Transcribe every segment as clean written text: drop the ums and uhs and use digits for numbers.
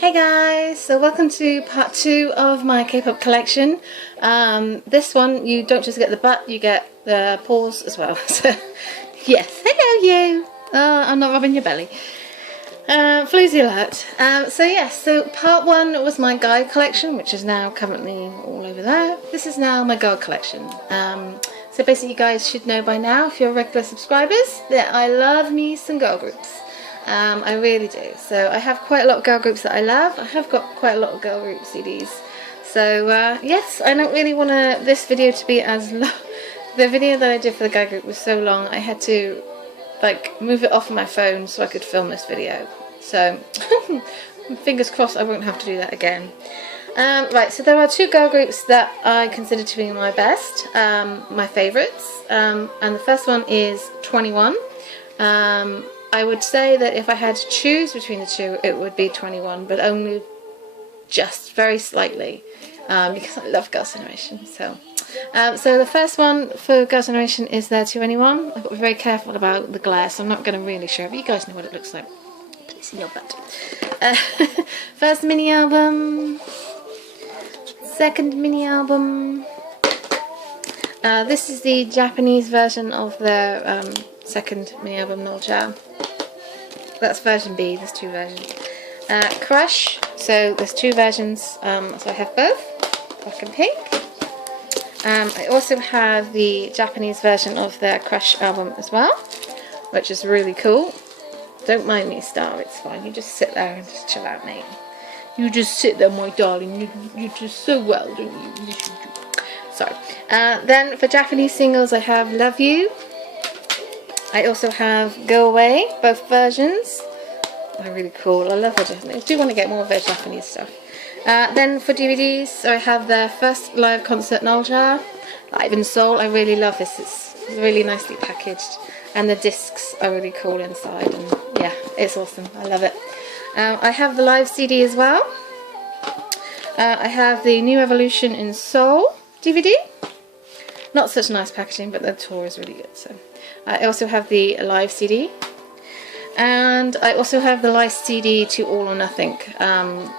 Hey guys, so welcome to part 2 of my K-pop collection. This one you don't just get the butt, you get the paws as well. So yes, hello you! I'm not rubbing your belly. Floozy alert. So part 1 was my guy collection, which is now currently all over there. This is now my girl collection. So basically you guys should know by now, if you're regular subscribers, that I love me some girl groups. I really do. So I have quite a lot of girl groups that I love. I have got quite a lot of girl group CDs. So yes, I don't really want this video to be as long. The video that I did for the guy group was so long, I had to move it off of my phone so I could film this video. So fingers crossed I won't have to do that again. Right, so there are 2 girl groups that I consider to be my best, my favourites. And the first one is 21. I would say that if I had to choose between the 2, it would be 21, but only just very slightly, because I love Girls' Generation. So the first one for Girls' Generation is their 2NE1. I've got to be very careful about the glare, so I'm not going to really show it, but you guys know what it looks like. Put this in your butt. First mini album, second mini album. This is the Japanese version of their second mini album, Nolja. That's version B, there's 2 versions. Crush, so there's 2 versions, so I have both, black and pink. I also have the Japanese version of their Crush album as well, which is really cool. Don't mind me, Star, it's fine. You just sit there and just chill out, mate. You just sit there, my darling. You do so well, don't you? Yes, you do. Sorry. Then for Japanese singles, I have Love You. I also have Go Away, both versions. They're really cool. I love the Japanese. I do want to get more of their Japanese stuff. Then for DVDs, so I have their first live concert, Nolja, Live in Seoul. I really love this. It's really nicely packaged, and the discs are really cool inside. And yeah, it's awesome. I love it. I have the live CD as well. I have the New Evolution in Seoul DVD. Not such nice packaging, but the tour is really good. So I also have the live CD, and I also have the live CD to All or Nothing.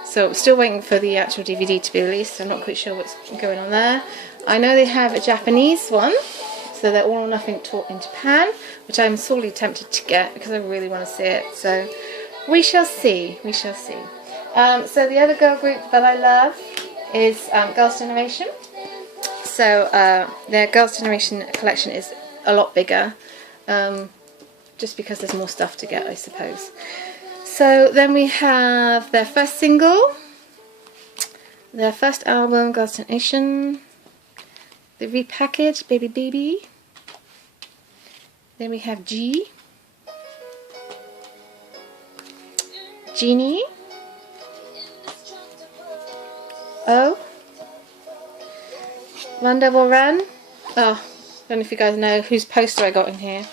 So I'm still waiting for the actual DVD to be released. So I'm not quite sure what's going on there. I know they have a Japanese one, so they're All or Nothing taught in Japan, which I'm sorely tempted to get because I really want to see it. So we shall see. We shall see. So the other girl group that I love is Girls' Generation. So their Girls' Generation collection is a lot bigger, just because there's more stuff to get, I suppose. So then we have their first single, their first album, Girls' Generation, the repackaged Baby Baby. Then we have G, Genie, O, Run Devil Run. Oh, I don't know if you guys know whose poster I got in here.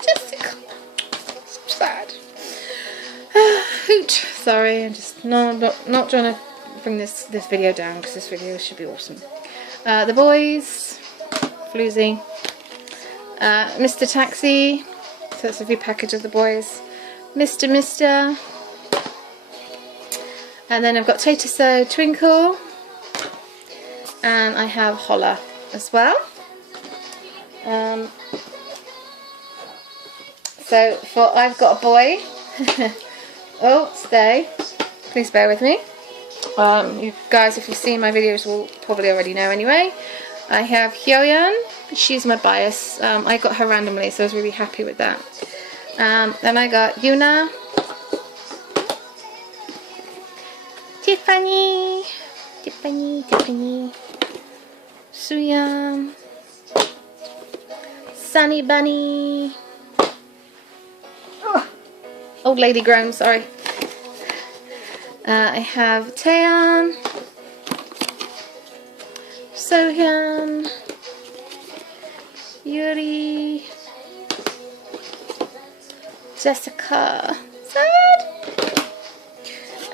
Jessica. So sad. Hoot. Sorry, I'm just not trying to bring this video down, because this video should be awesome. The Boys, Floozy. Mr. Taxi. So that's a repackage of The Boys. Mr. And then I've got Tater Twinkle, and I have Holla as well. So for I've Got a Boy, oh, stay, please bear with me. You guys, if you've seen my videos, will probably already know anyway. I have Hyuna, she's my bias. I got her randomly, so I was really happy with that. Then I got Hyuna, Tiffany, Suyeon, Sunny Bunny, oh, old lady groan, sorry. I have Taeyeon, Sohyun, Yuri, Jessica, sad,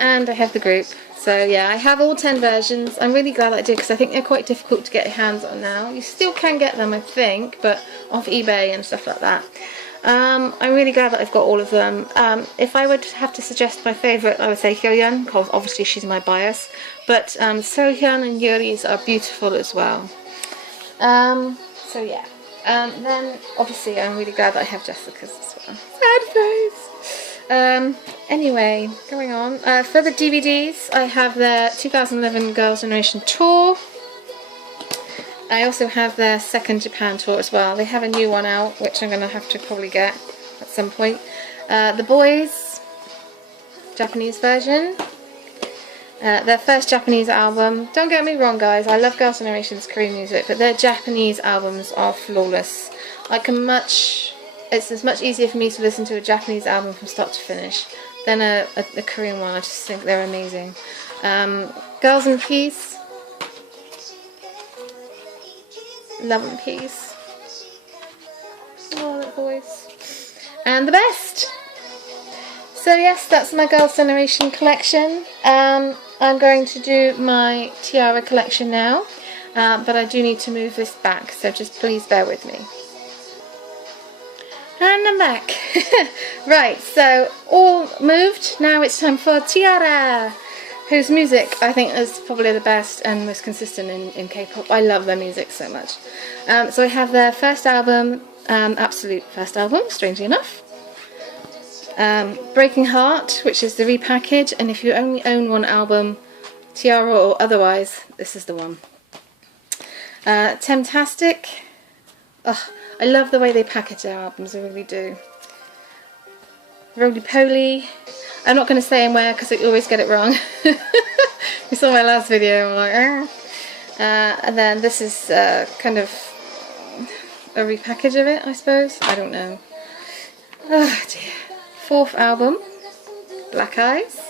and I have the group. So yeah, I have all 10 versions. I'm really glad I did, because I think they're quite difficult to get your hands on now. You still can get them, I think, but off eBay and stuff like that. I'm really glad that I've got all of them. If I would have to suggest my favourite, I would say Hyuna, because obviously she's my bias. But Sohyun and Yuri's are beautiful as well. So yeah. Then obviously I'm really glad that I have Jessica's as well. Sad face! Anyway, going on. For the DVDs, I have their 2011 Girls' Generation Tour. I also have their second Japan tour as well. They have a new one out, which I'm going to have to probably get at some point. The Boys, Japanese version. Their first Japanese album. Don't get me wrong, guys, I love Girls' Generation's Korean music, but their Japanese albums are flawless. It's as much easier for me to listen to a Japanese album from start to finish than a Korean one. I just think they're amazing. Girls in Peace. Love and Peace. Oh, that voice. And The Best. So yes, that's my Girls' Generation collection. I'm going to do my T-ara collection now, but I do need to move this back, so just please bear with me. And I'm back. Right, so all moved. Now it's time for T-ara, whose music I think is probably the best and most consistent in K-pop. I love their music so much. So I have their first album, absolute first album, strangely enough. Breaking Heart, which is the repackage, and if you only own one album, T-ara or otherwise, this is the one. Temptastic. Oh, I love the way they package their albums, I really do. Roly Poly. I'm not going to say in where because I always get it wrong. You saw my last video, I'm like, and then this is kind of a repackage of it, I suppose. I don't know. Oh dear. Fourth album, Black Eyes.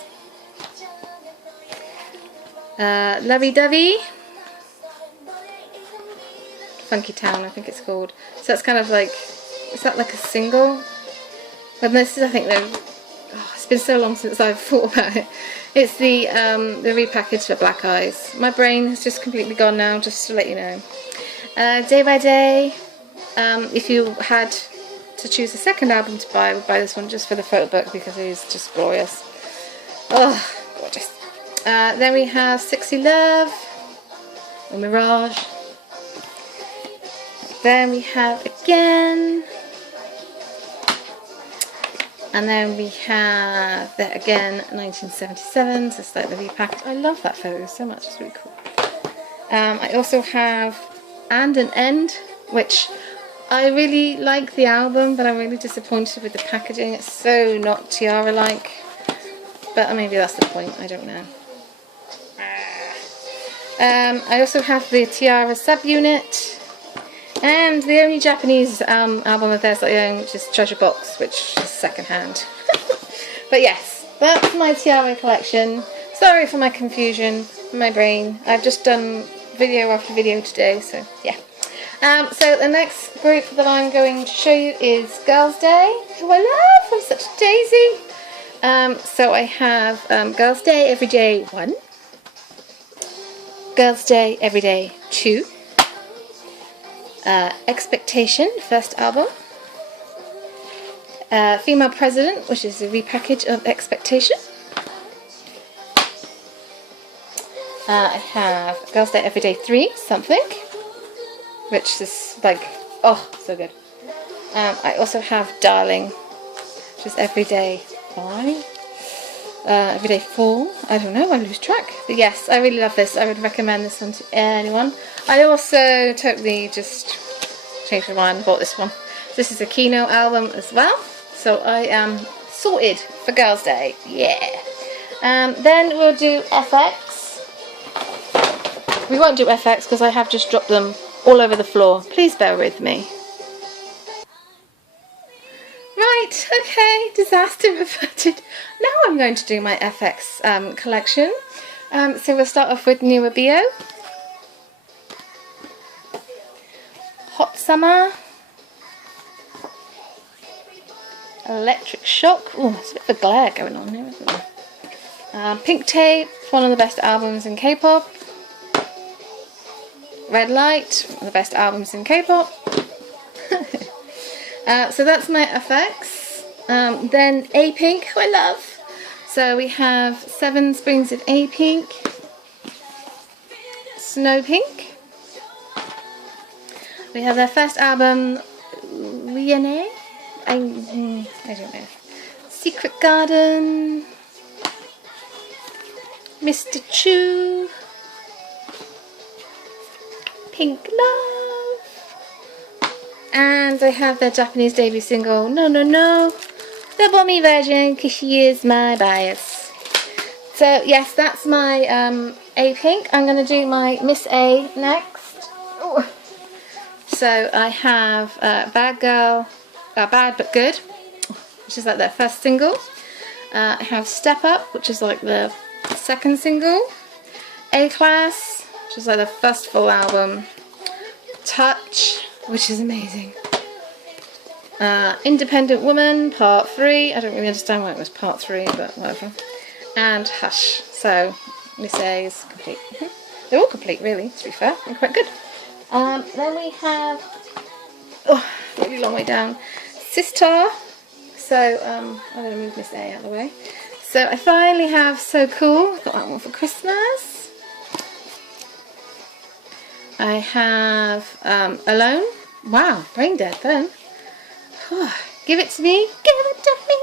Lovey Dovey. Funky Town, I think it's called. So that's kind of like, is that like a single? But this is, I think, it's been so long since I've thought about it. It's the repackage for Black Eyes. My brain has just completely gone now, just to let you know. Day by Day. If you had to choose a second album to buy, I would buy this one just for the photo book because it is just glorious. Oh, gorgeous. Then we have Sexy Love, or Mirage. Then we have Again. And then we have that Again, 1977, so it's like the repackage. I love that photo so much, it's really cool. I also have And an End, which I really like the album, but I'm really disappointed with the packaging. It's so not T-ara-like, but maybe that's the point, I don't know. I also have the T-ara subunit, and the only Japanese album of theirs that I own, which is Treasure Box, which is secondhand. But yes, that's my T-ara collection. Sorry for my confusion, my brain. I've just done video after video today, so yeah. So the next group that I'm going to show you is Girls' Day, who I love. I'm such a daisy. So I have Girls' Day Everyday 1, Girls' Day Everyday 2, Expectation, first album, Female President, which is a repackage of Expectation. I have Girls' Day Everyday 3, Something, which is like, oh, so good. I also have Darling, which is Everyday 5, Everyday 4, I don't know, I lose track. But yes, I really love this. I would recommend this one to anyone. I also totally just changed my mind and bought this one. This is a Kino album as well, so I am sorted for Girls' Day, yeah. Then we'll do FX. We won't do FX because I have just dropped them all over the floor. Please bear with me. Right, okay, disaster averted. Now I'm going to do my FX collection. So we'll start off with New Bio, Hot Summer, Electric Shock. Oh, there's a bit of a glare going on here, isn't there? Pink Tape, one of the best albums in K-pop. Red Light, one of the best albums in K-pop. So that's my FX. Then A Pink, who I love. So we have 7 Springs of A Pink, Snow Pink. We have their first album, Hyuna. I don't know. Secret Garden, Mr. Chu, Pink Love, and I have their Japanese debut single, No No No, the Bommy version, because she is my bias. So yes, that's my A Pink. I'm going to do my Miss A next. Ooh. So I have Bad Girl, Bad But Good, which is like their first single. I have Step Up, which is like the second single. A Class, which is like the first full album. Touch, which is amazing. Independent Woman, Part 3. I don't really understand why it was Part 3, but whatever. And Hush. So Miss A is complete. They're all complete, really, to be fair. They're quite good. Then we have, really long way down, Sistar. So I'm going to move Miss A out of the way. So I finally have So Cool. I got that one for Christmas. I have Alone. Wow, brain dead then. Give it to me. Give it to me.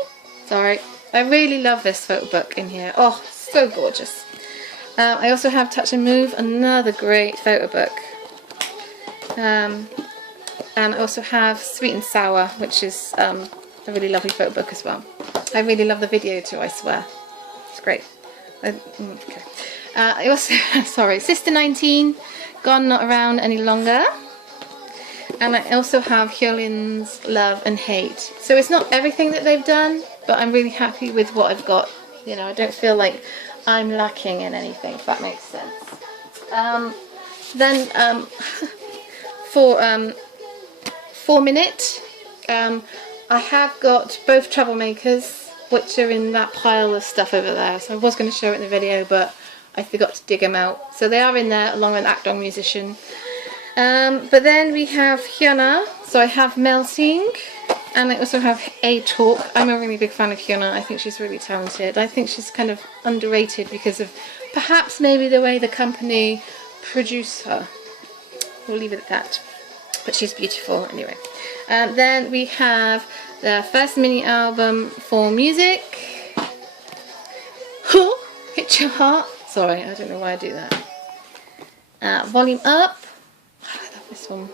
Sorry. I really love this photo book in here. Oh, so gorgeous. I also have Touch and Move, another great photo book. And I also have Sweet and Sour, which is a really lovely photo book as well. I really love the video too, I swear. It's great. Okay. I also, sorry, Sister 19, Gone Not Around Any Longer. And I also have Hyun's Love and Hate. So it's not everything that they've done, but I'm really happy with what I've got. You know, I don't feel like I'm lacking in anything, if that makes sense. Then for 4 Minute, I have got both Troublemakers, which are in that pile of stuff over there. So I was going to show it in the video, but I forgot to dig them out. So they are in there along with Act On Musician. But then we have Hyuna. So I have Melting, and I also have A Talk. I'm a really big fan of Hyuna. I think she's really talented. I think she's kind of underrated because of perhaps maybe the way the company produce her. We'll leave it at that. But she's beautiful anyway. Then we have the first mini album for Music. Hit Your Heart. Sorry, I don't know why I do that. Volume Up. I love this one.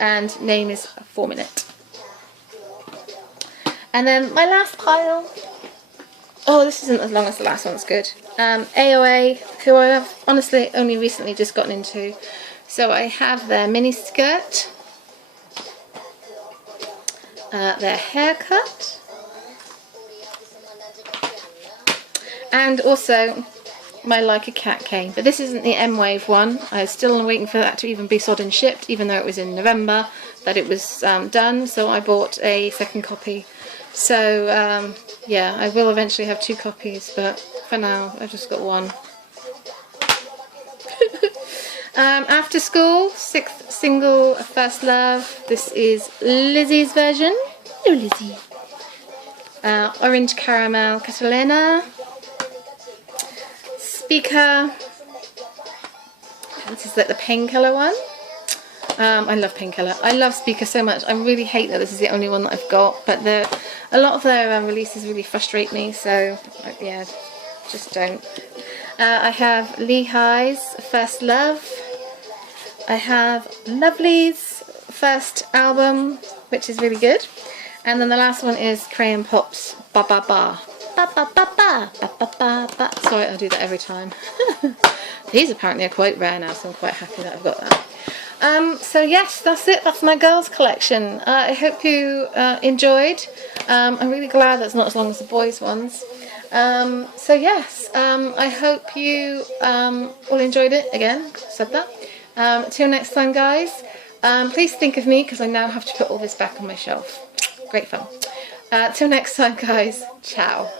And Name is 4 Minute. And then my last pile. Oh, this isn't as long as the last one. It's good. AOA, who I have honestly only recently just gotten into. So I have their mini skirt, their haircut, and also my Like a Cat cane. But this isn't the M-Wave one. I'm still waiting for that to even be sold and shipped, even though it was in November that it was done. So I bought a second copy. So yeah, I will eventually have 2 copies, but for now I've just got one. After School, 6th single, First Love. This is Lizzie's version. Hello, Lizzie. Orange Caramel, Catalina. Speaker. This is like the Painkiller one. I love Painkiller. I love Speaker so much. I really hate that this is the only one that I've got, but a lot of their releases really frustrate me, so yeah, just don't. I have Lehigh's First Love. I have Lovely's first album, which is really good. And then the last one is Crayon Pop's Ba Ba Ba. Ba Ba Ba Ba Ba Ba Ba Ba. Sorry, I do that every time. These apparently are quite rare now, so I'm quite happy that I've got that. So yes, that's it. That's my girls' collection. I hope you enjoyed. I'm really glad that's not as long as the boys' ones. So yes, I hope you all enjoyed it. Again, said that. Till next time, guys. Please think of me because I now have to put all this back on my shelf. Great fun. Till next time, guys. Ciao.